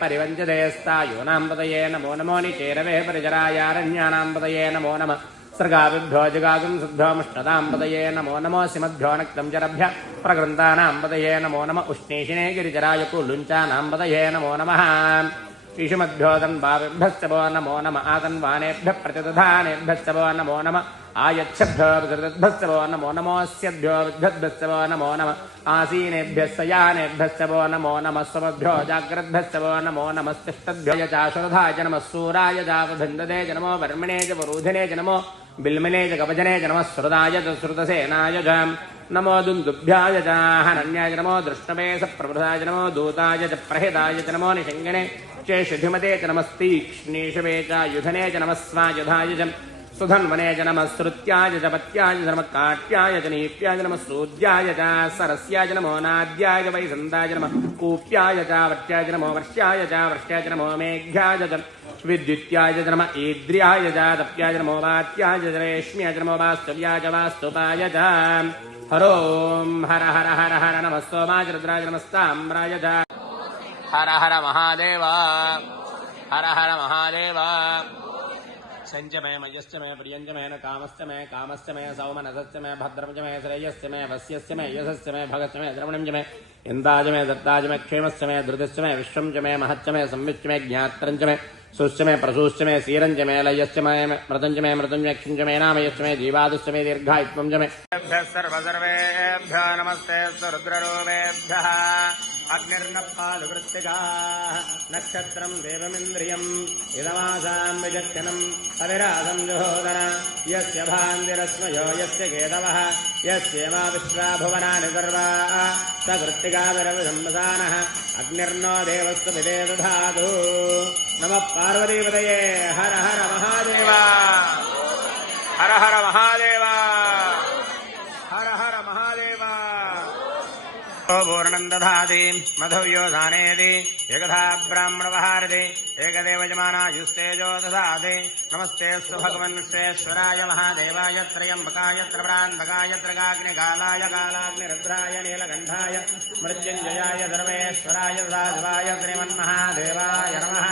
परिवञ्चते स्थायूनां पतये नमो नमो निचेरवे परिचरायारण्यानां पतये नमो नमः सर्गाभिभ्यो जगागुं शुद्धोमुष्णदां पतये नमो नमो सिमभ्यो नक्तं चरभ्य प्रकृन्तानां पतये नमो नमः उष्णीषिणे गिरिचराय कुलुञ्चानां पतये नमो नमः ईशुमद्भ्यो तन्वाभिभ्यश्च वो नमो नमः आतन्वानेभ्यः प्रतिदधानेभ्यश्च वो नमो नमः आयच्छभ्यो विकृतभ्यश्च वो नमो नमोऽस्यभ्यो विद्भद्भ्यश्च वो नमो नमः आसीनेभ्यश्च यानेभ्यश्च वो नमो नमः स्वभ्यो जाग्रद्भ्यश्च वो नमो नमस्तिष्ठद्भ्यो चाशुरधाय च नमः सूराय चावभिन्ददे च नमो वर्मिणे च वरूधिने च नमो बिल्मिने च कवचने च नमः श्रुताय च श्रुतसेनाय च नमो दुन्दुभ्याय च हनन्याय च नमो दृष्टवे सप्रभृताय च नमो दूताय च प्रहिताय च नमो निषङ्गणे चेषुधिमते च नमस्तीक्ष्णीषवे च युधने च नमः स्वायुधाय च सुधन्वने च नमः श्रुत्याय च पत्याय च नमः काट्याय च नीप्याय च नमः सूद्याय च सरस्याय च नमो नाद्याय च वैसन्ताय च नमः कूप्याय च वर्ष्याय च नमो वर्ष्याय च नमो मेघ्याय च विद्युत्याय च नमः ईद्र्याय च तप्याय च नमो वात्याय च रेश्म्याय च नमो वास्तव्याय च वास्तुपाय च हरों हर हर हर हर नमः सोमाय रुद्राय नमस्ताम्राय च हर हर महादेव हर हर महादेव संच मे मयश्च मे प्रियंच मे न कामश्च मे सौमनसश्च मे भद्रमच मे श्रेयश्च मे वस्यश्च मे यशश्च मे भगश्च मे द्रवणं च मे इन्दाज मे दत्ताज मे क्षेमश्च मे धृतिश्च मे विश्वं च मे महच्च मे संविच्च मे ज्ञात्रं च मे सुश्च मे प्रसूश्च मे सीरं च मे लयश्च मे मृतं च मे क्षुं च मे नामयश्च मे जीवादुश्च मे दीर्घायुत्वं च मे सर्वसर्वेभ्यः नमस्ते रुद्ररूपेभ्यः अग्निर्नपालुवृत्तिकाः नक्षत्रं देवमिन्द्रियम् इदमासां विजत्यनं अविराधं जुहोदर यस्य भान्तिरस्मयो यस्य केतवः यस्येमा विश्वा भुवनानि सर्वाः स वृत्तिकाविरविसंवदानः अग्निर्नो देवस्तु विदे दधातु नमः पार्वतीपतये हर हर महादेव हर हर महादेव हर हर महादेव पूर्णं दधाति मधुव्योधानेति एकधा ब्राह्मणवहारति एकदेव यजमानायुस्तेजो दधाति नमस्तेऽस्तु भगवन् विश्वेश्वराय महादेवाय त्र्यम्बकाय त्रिपुरान्तकाय त्रिकाग्निकालाय कालाग्निरुद्राय नीलकण्ठाय मृत्युञ्जयाय सर्वेश्वराय सदाशिवाय श्रीमन्महादेवाय नमः।